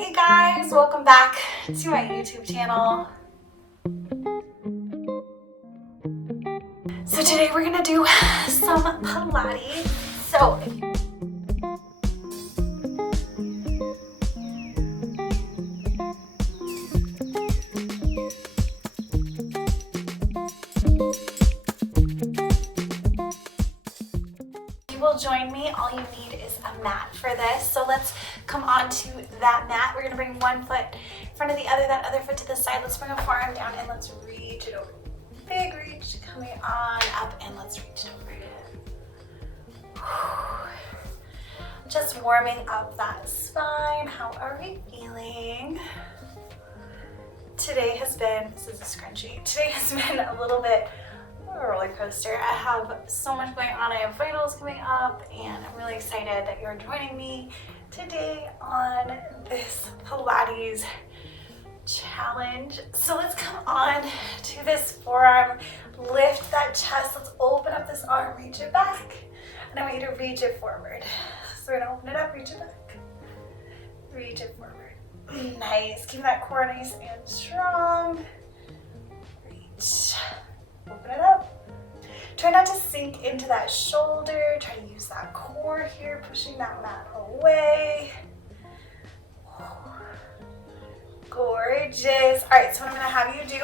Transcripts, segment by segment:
Hey guys, welcome back to my YouTube channel. So today we're gonna do some Pilates. So if you will join me, all you need is a mat for this. So let's come onto that mat. We're gonna bring one foot in front of the other, that other foot to the side. Let's bring a forearm down and let's reach it over. Big reach coming on up, and let's reach it over. Just warming up that spine. How are we feeling? Today has been, this is a scrunchie. Today has been a little bit of a roller coaster. I have so much going on. I have finals coming up, and I'm really excited that you're joining me today on this Pilates challenge. So let's come on to this forearm, lift that chest, let's open up this arm, reach it back, and I want you to reach it forward. So we're gonna open it up, reach it back, reach it forward. Nice, keep that core nice and strong. Reach, open it up. Try not to sink into that shoulder, try to use that core here, pushing that mat away. Gorgeous. All right, so what I'm gonna have you do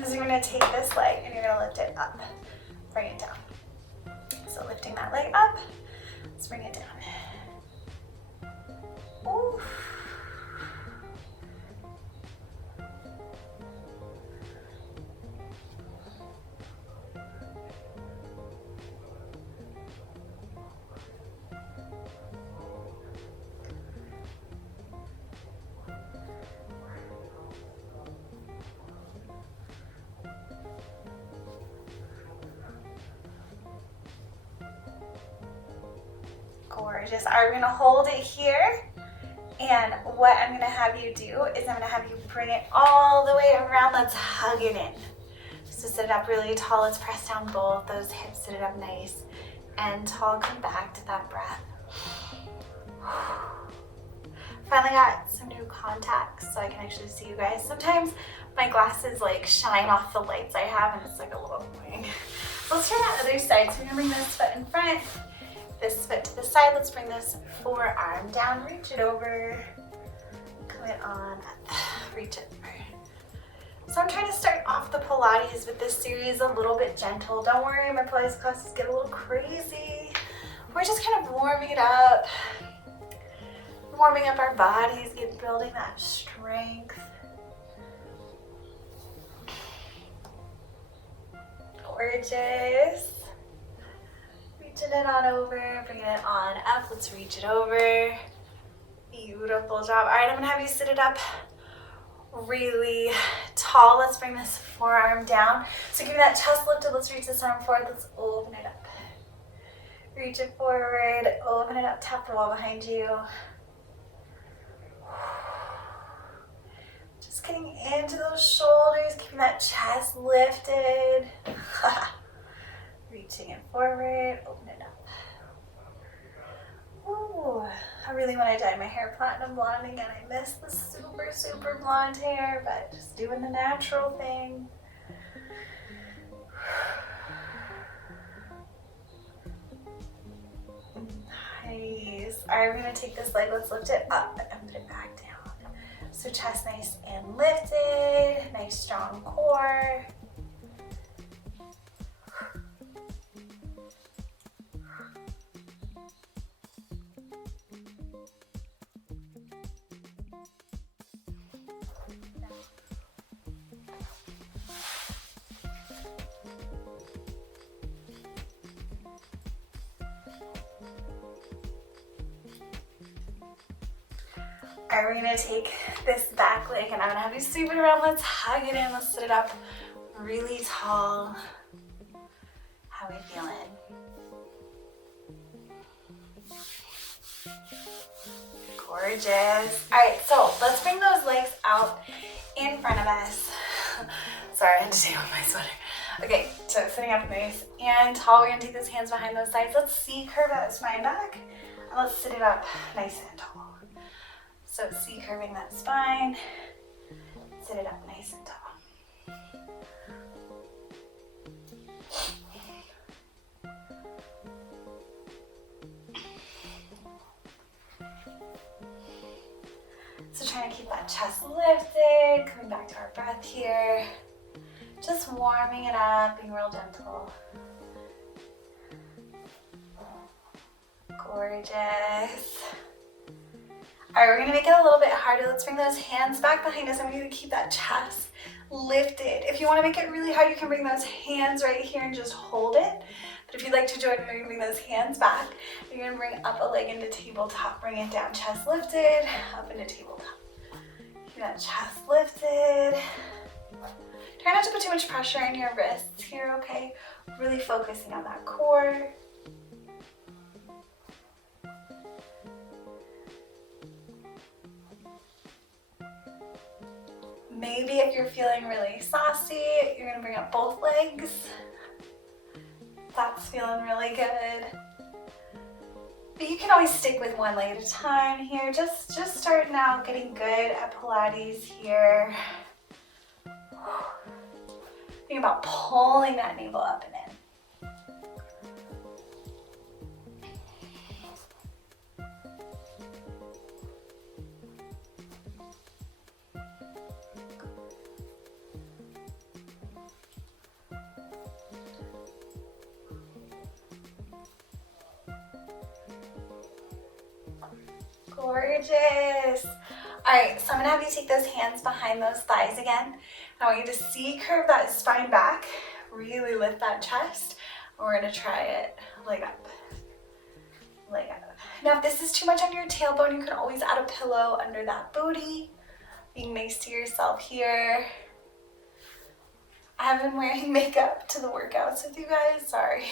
is you're gonna take this leg and you're gonna lift it up, bring it down. So lifting that leg up, let's bring it down. Ooh. Gorgeous. All right, we're gonna hold it here. And what I'm gonna have you do is I'm gonna have you bring it all the way around. Let's hug it in. Just to sit it up really tall. Let's press down both those hips, sit it up nice and tall. Come back to that breath. Finally got some new contacts so I can actually see you guys. Sometimes my glasses like shine off the lights I have and it's like a little annoying. So let's try that other side. So we're gonna bring this foot in front, this foot to the side. Let's bring this forearm down, reach it over, come it on up, reach it over. So I'm trying to start off the Pilates with this series a little bit gentle. Don't worry, my Pilates classes get a little crazy. We're just kind of warming it up, warming up our bodies, building that strength. Gorgeous. Reaching it on over, bringing it on up. Let's reach it over. Beautiful job. All right, I'm gonna have you sit it up really tall. Let's bring this forearm down. So keep that chest lifted. Let's reach this arm forward. Let's open it up. Reach it forward, open it up, tap the wall behind you. Just getting into those shoulders, keeping that chest lifted. Reaching it forward, open it up. Ooh, I really want to dye my hair platinum blonde again. I miss the super, super blonde hair, but just doing the natural thing. Nice. All right, we're gonna take this leg, let's lift it up and put it back down. So chest nice and lifted, nice strong core. All right, we're gonna take this back leg and I'm gonna have you sweep it around. Let's hug it in, let's sit it up really tall. How are we feeling? Gorgeous. All right, so let's bring those legs out in front of us. Sorry, I had to take off my sweater. Okay, so sitting up nice and tall. We're gonna take those hands behind those sides. Let's curve that spine back and let's sit it up nice and tall. So C-curving that spine. Sit it up nice and tall. So trying to keep that chest lifted, coming back to our breath here. Just warming it up, being real gentle. Gorgeous. All right, we're gonna make it a little bit harder. Let's bring those hands back behind us and we're gonna keep that chest lifted. If you wanna make it really hard, you can bring those hands right here and just hold it. But if you'd like to join me, you're gonna bring those hands back. You're gonna bring up a leg into tabletop, bring it down, chest lifted, up into tabletop. Keep that chest lifted. Try not to put too much pressure on your wrists here, okay? Really focusing on that core. Maybe if you're feeling really saucy, you're gonna bring up both legs. That's feeling really good. But you can always stick with one leg at a time here. Just starting out, getting good at Pilates here. Think about pulling that navel up and in. Gorgeous. All right, so I'm gonna have you take those hands behind those thighs again. I want you to C-curve that spine back, really lift that chest. We're gonna try it, leg up, leg up. Now if this is too much on your tailbone, you can always add a pillow under that booty. Being nice to yourself here. I have been wearing makeup to the workouts with you guys, sorry.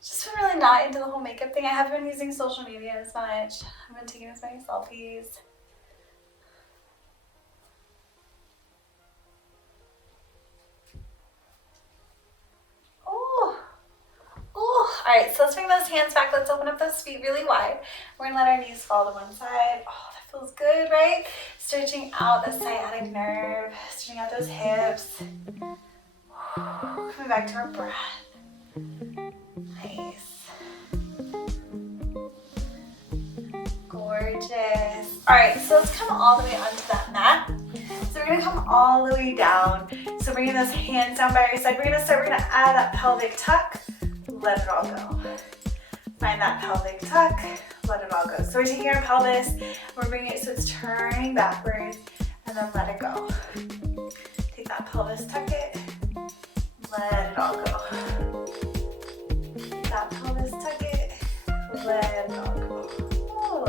Just been really not into the whole makeup thing. I haven't been using social media as much. I've been taking as many selfies. All right, so let's bring those hands back. Let's open up those feet really wide. We're gonna let our knees fall to one side. Oh, that feels good, right? Stretching out the sciatic nerve, stretching out those hips. Coming back to our breath. Nice. Gorgeous. All right, so let's come all the way onto that mat. So we're gonna come all the way down. So bringing those hands down by your side. We're gonna add that pelvic tuck. Let it all go. Find that pelvic tuck, let it all go. So we're taking our pelvis, we're bringing it so it's turning backwards, and then let it go. Take that pelvis, tuck it, let it all go. That pelvis, tuck it, let it all go. Oh.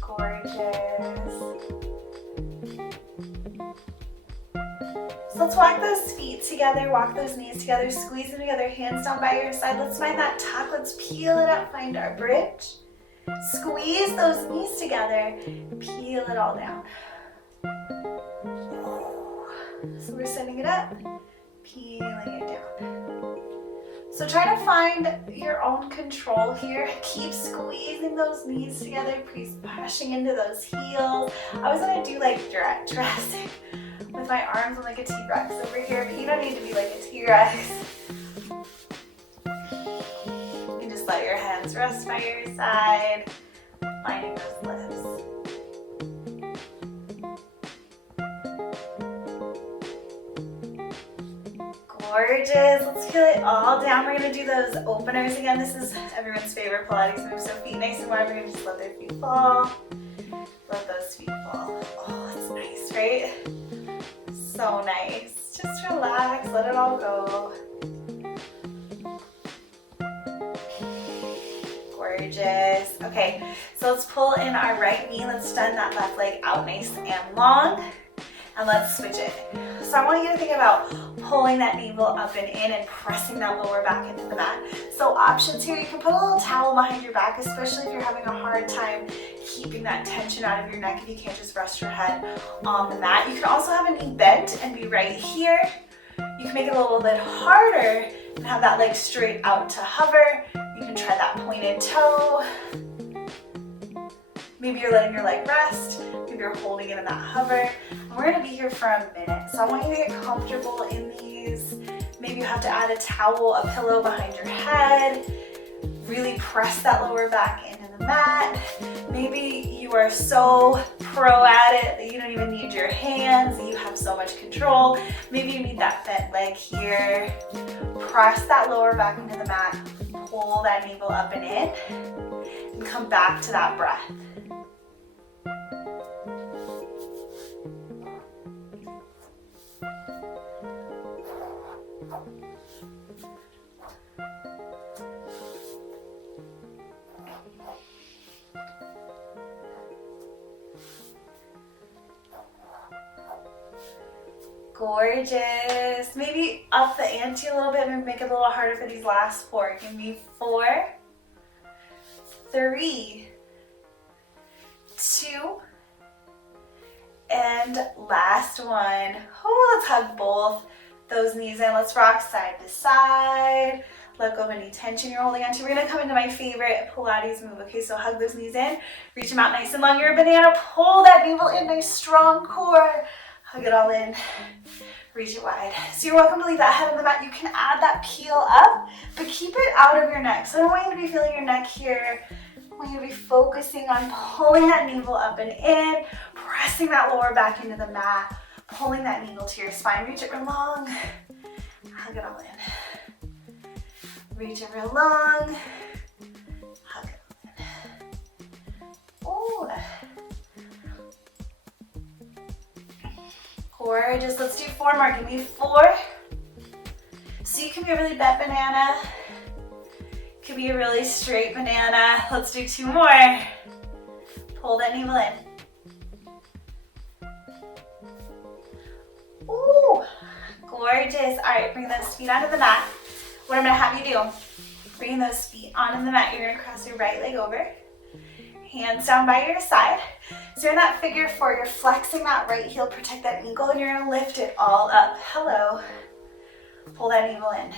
Gorgeous. So let's walk those feet together, walk those knees together, squeeze them together, hands down by your side. Let's find that tuck, let's peel it up, find our bridge. Squeeze those knees together, peel it all down. So we're sending it up, peeling it down. So try to find your own control here. Keep squeezing those knees together, pushing into those heels. I was gonna do like Jurassic with my arms on like a T-Rex over here, but you don't need to be like a T-Rex. You can just let your hands rest by your side, lining those lips. Gorgeous. Let's peel it all down. We're gonna do those openers again. This is everyone's favorite Pilates move. So feet nice and wide. We're gonna just let their feet fall. Let those feet fall. Oh, that's nice, right? So nice. Just relax, let it all go. Gorgeous. Okay, so let's pull in our right knee. Let's extend that left leg out nice and long. And let's switch it. So I want you to think about pulling that navel up and in and pressing that lower back into the mat. So options here, you can put a little towel behind your back, especially if you're having a hard time keeping that tension out of your neck if you can't just rest your head on the mat. You can also have a knee bent and be right here. You can make it a little bit harder And have that leg straight out to hover. You can try that pointed toe. Maybe you're letting your leg rest. Maybe you're holding it in that hover. And we're gonna be here for a minute. So I want you to get comfortable in these. Maybe you have to add a towel, a pillow behind your head. Really press that lower back into the mat. Maybe you are so pro at it that you don't even need your hands. You have so much control. Maybe you need that bent leg here. Press that lower back into the mat. Pull that navel up and in. And come back to that breath. Gorgeous. Maybe up the ante a little bit, maybe make it a little harder for these last 4. Give me 4, 3, 2, and last one. Oh, let's hug both those knees in. Let's rock side to side. Let go of any tension you're holding onto. We're gonna come into my favorite Pilates move. Okay, so hug those knees in, reach them out nice and long. You're a banana, pull that navel in, nice strong core. Hug it all in, reach it wide. So you're welcome to leave that head on the mat. You can add that peel up, but keep it out of your neck. So I don't want you to be feeling your neck here. I want you to be focusing on pulling that navel up and in, pressing that lower back into the mat, pulling that navel to your spine. Reach it real long, hug it all in. Reach it real long, hug it all in. Ooh. Gorgeous. Let's do 4 more. Give me 4. So you can be a really bent banana. Could be a really straight banana. Let's do 2 more. Pull that navel in. Ooh, gorgeous. All right, bring those feet onto the mat. What I'm gonna have you do, bring those feet onto the mat. You're gonna cross your right leg over. Hands down by your side. So you're in that figure 4, you're flexing that right heel, protect that ankle, and you're gonna lift it all up. Hello. Pull that navel in.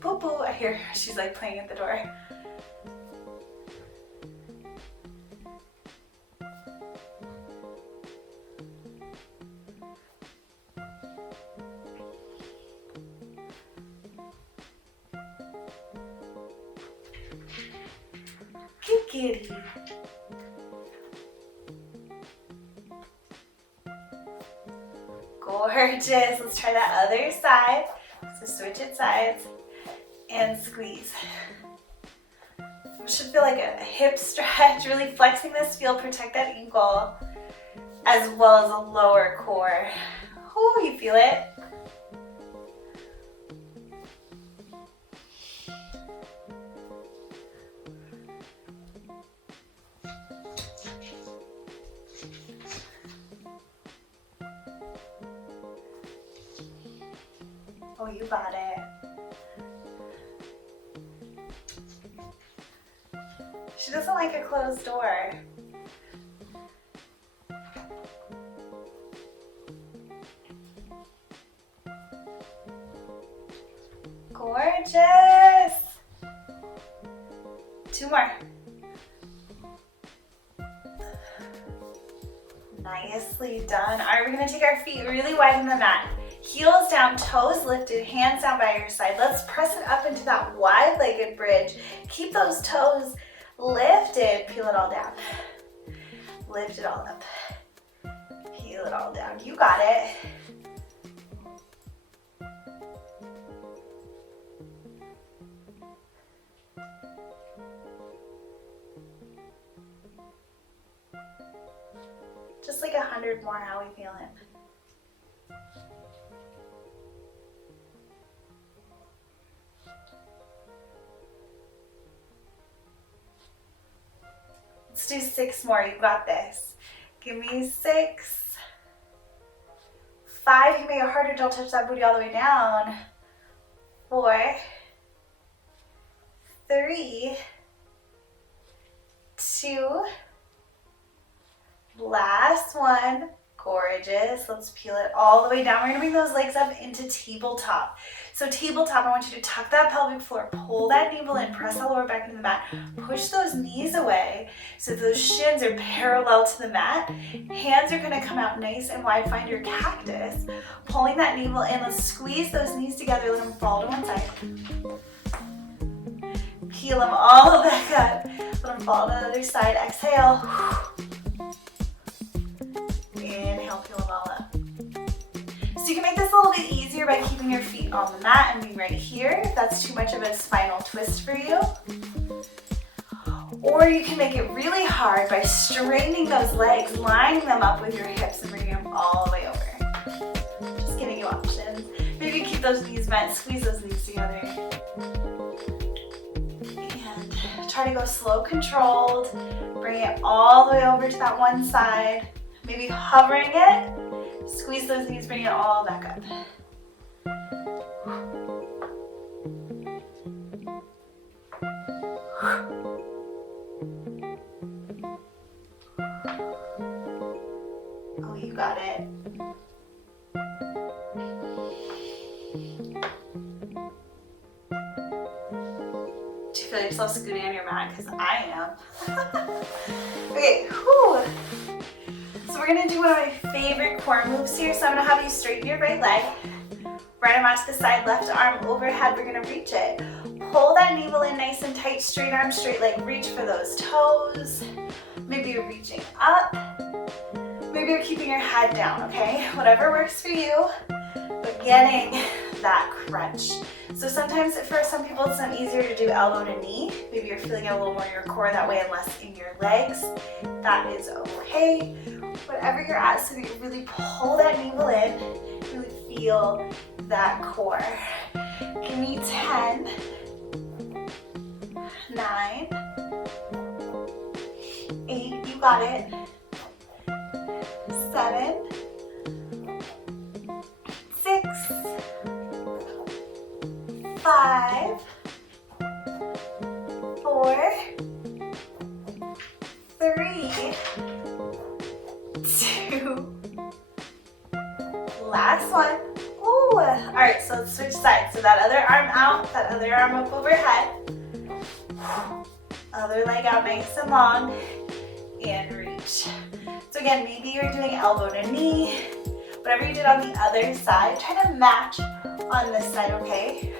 Boo boo, I hear her. She's like playing at the door. Good kitty. Gorgeous. Let's try that other side. So switch it sides and squeeze. It should feel like a hip stretch, really flexing this field, protect that ankle, as well as a lower core. Oh, you feel it? Oh, you got it. She doesn't like a closed door. Gorgeous. 2 more. Nicely done. All right, we're gonna take our feet really wide on the mat. Heels down, toes lifted, hands down by your side. Let's press it up into that wide-legged bridge. Keep those toes lifted. Peel it all down. Lift it all up. Peel it all down. You got it. Just like 100 more. How we feeling? Let's do 6 more. You got this. Give me 6. 5. You make it harder. Don't touch that booty all the way down. 4. 3. 2. Last one. Gorgeous. Let's peel it all the way down. We're gonna bring those legs up into tabletop. So tabletop, I want you to tuck that pelvic floor, pull that navel in, press that lower back into the mat, push those knees away so those shins are parallel to the mat. Hands are gonna come out nice and wide. Find your cactus. Pulling that navel in, let's squeeze those knees together, let them fall to one side. Peel them all back up, let them fall to the other side. Exhale. Inhale, peel them all up. So you can make this a little bit easier by keeping your feet on the mat and being right here if that's too much of a spinal twist for you. Or you can make it really hard by straightening those legs, lining them up with your hips and bringing them all the way over. Just giving you options. Maybe keep those knees bent, squeeze those knees together. And try to go slow, controlled. Bring it all the way over to that one side. Maybe hovering it. Squeeze those knees, bring it all back up. Oh, you got it. Do you feel yourself scooting on your mat? Because I am. Okay, whew. So we're gonna do one of my favorite core moves here. So I'm gonna have you straighten your right leg, right arm out to the side, left arm overhead. We're gonna reach it. Pull that navel in nice and tight, straight arm, straight leg. Reach for those toes. Maybe you're reaching up. Maybe you're keeping your head down, okay? Whatever works for you, but getting that crunch. So sometimes for some people it's easier to do elbow to knee. Maybe you're feeling it a little more in your core that way and less in your legs. That is okay. Whatever you're at, so that you really pull that navel in, really feel that core. Give me 10, 9, 8, you got it, 7, 6, 5, 4, 3, 2, last one. Ooh. All right, so let's switch sides. So that other arm out, that other arm up overhead. Other leg out nice and long, and reach. So again, maybe you're doing elbow to knee. Whatever you did on the other side, try to match on this side, okay?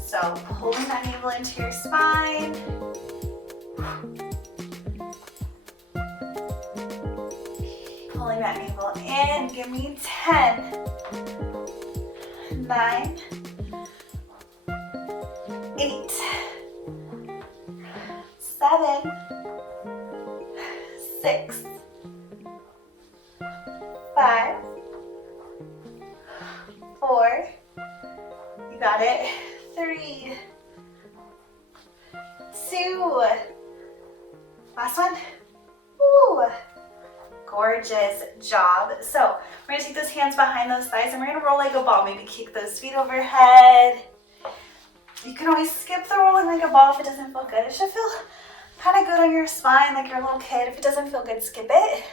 So pulling that navel into your spine. Pulling that navel in. Give me 10, 9, 8, 7, 6, 5, 4, you got it, 3, 2, last one. Ooh. Gorgeous job. So we're gonna take those hands behind those thighs and we're gonna roll like a ball. Maybe kick those feet overhead. You can always skip the rolling like a ball if it doesn't feel good. It should feel kind of good on your spine like you're a little kid. If it doesn't feel good, skip it.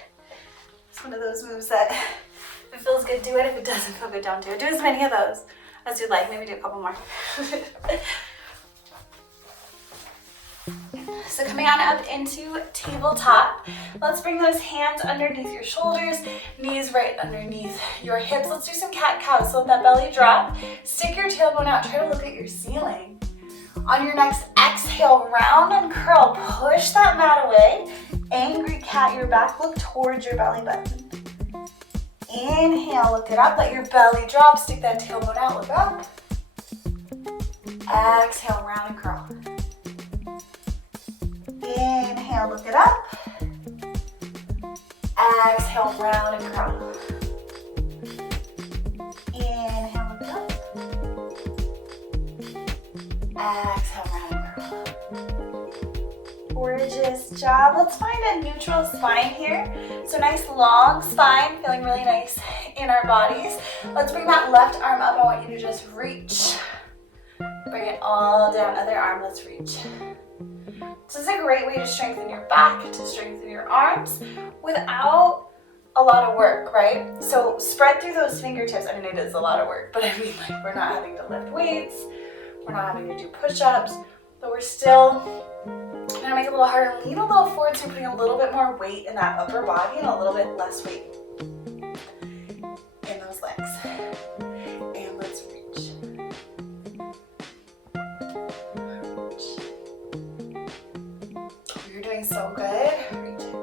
It's one of those moves that if it feels good, do it. If it doesn't feel good, don't do it. Do as many of those as you'd like. Maybe do a couple more. So coming on up into tabletop, let's bring those hands underneath your shoulders, knees right underneath your hips. Let's do some cat-cow, so let that belly drop. Stick your tailbone out, try to look at your ceiling. On your next exhale, round and curl, push that mat away. Angry cat, your back look towards your belly button. Inhale, look it up, let your belly drop, stick that tailbone out, look up. Exhale, round and curl. Inhale, look it up. Exhale, round and curl. Inhale, look it up. Exhale, round and curl. Gorgeous job. Let's find a neutral spine here. So nice long spine, feeling really nice in our bodies. Let's bring that left arm up. I want you to just reach. Bring it all down. Other arm, let's reach. So this is a great way to strengthen your back, to strengthen your arms without a lot of work, right? So spread through those fingertips. I mean, it is a lot of work, but I mean, like, we're not having to lift weights, we're not having to do push-ups, but we're still gonna make it a little harder. Lean a little forward, so you're putting a little bit more weight in that upper body and a little bit less weight in those legs. And let's reach. You're doing so good. Reach it.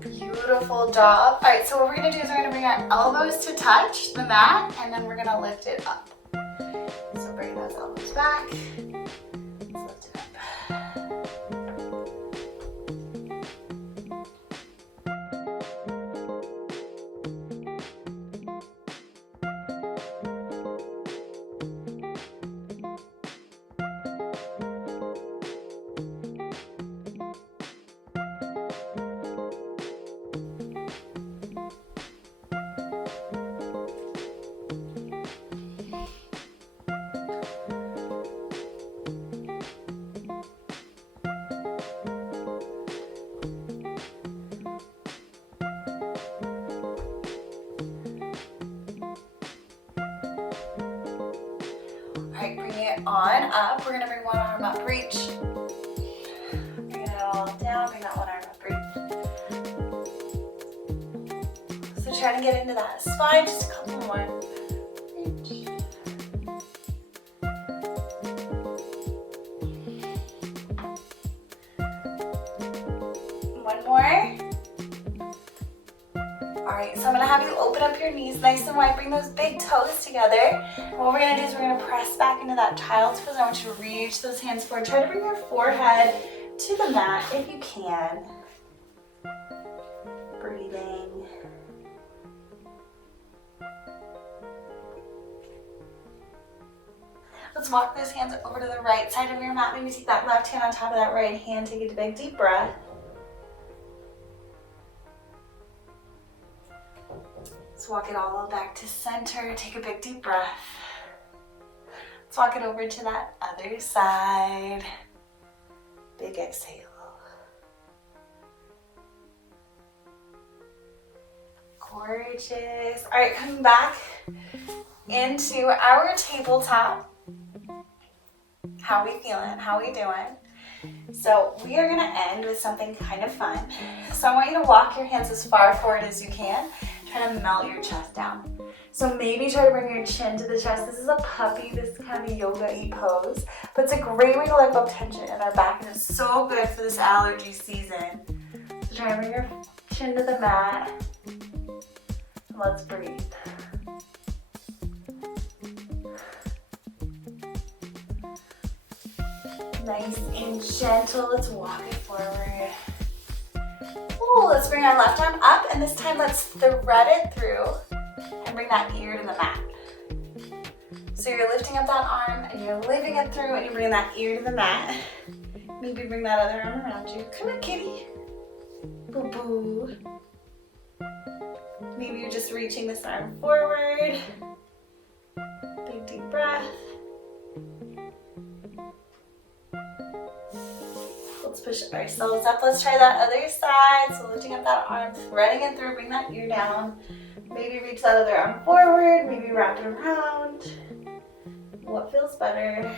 Beautiful job. All right, so what we're gonna do is we're gonna bring our elbows to touch the mat, and then we're gonna lift it up. So bring those elbows back. Let's lift it up. Alright, bring it on up. We're gonna bring one arm up, reach. Bring it all down, bring that one arm up, reach. So try to get into that spine, just a couple more. Reach. One more. Alright, so I'm gonna have you open up your knees nice and wide. Bring those big toes together. And what we're gonna do is we're gonna press back into that child's pose. I want you to reach those hands forward. Try to bring your forehead to the mat if you can. Breathing. Let's walk those hands over to the right side of your mat. Maybe take that left hand on top of that right hand. Take a big deep breath. Let's walk it all back to center. Take a big deep breath. Let's walk it over to that other side. Big exhale. Gorgeous. All right, coming back into our tabletop. How we feeling? How we doing? So we are gonna end with something kind of fun. So I want you to walk your hands as far forward as you can. Try to melt your chest down. So maybe try to bring your chin to the chest. This is a puppy, this is kind of a yoga-y pose, but it's a great way to let go of tension in our back, and it's so good for this allergy season. So try to bring your chin to the mat. Let's breathe. Nice and gentle, let's walk it forward. Ooh, let's bring our left arm up, and this time let's thread it through and bring that ear to the mat. So you're lifting up that arm and you're leaving it through and you're bringing that ear to the mat. Maybe bring that other arm around you. Come here, kitty. Boo boo. Maybe you're just reaching this arm forward. Big deep breath. Let's push ourselves up. Let's try that other side. So lifting up that arm, threading it through, bring that ear down. Maybe reach that other arm forward, maybe wrap it around. What feels better?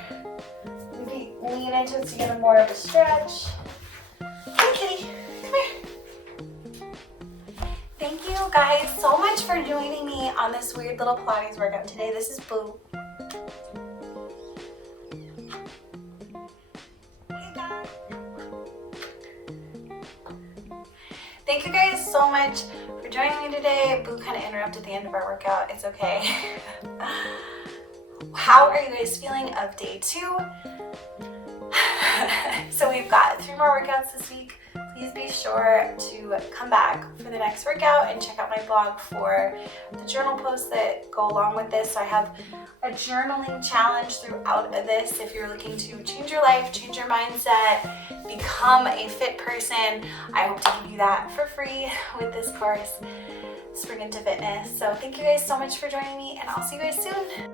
Maybe lean into it to get a more of a stretch. Hey kitty, come here. Thank you guys so much for joining me on this weird little Pilates workout today. This is Boo. Thank you guys so much for joining me today. Boo kind of interrupted the end of our workout. It's okay. How are you guys feeling of day 2? So we've got 3 more workouts this week. Please be sure to come back for the next workout and check out my blog for the journal posts that go along with this. So I have a journaling challenge throughout this. If you're looking to change your life, change your mindset, become a fit person, I hope to give you that for free with this course. spring into fitness. So thank you guys so much for joining me, and I'll see you guys soon.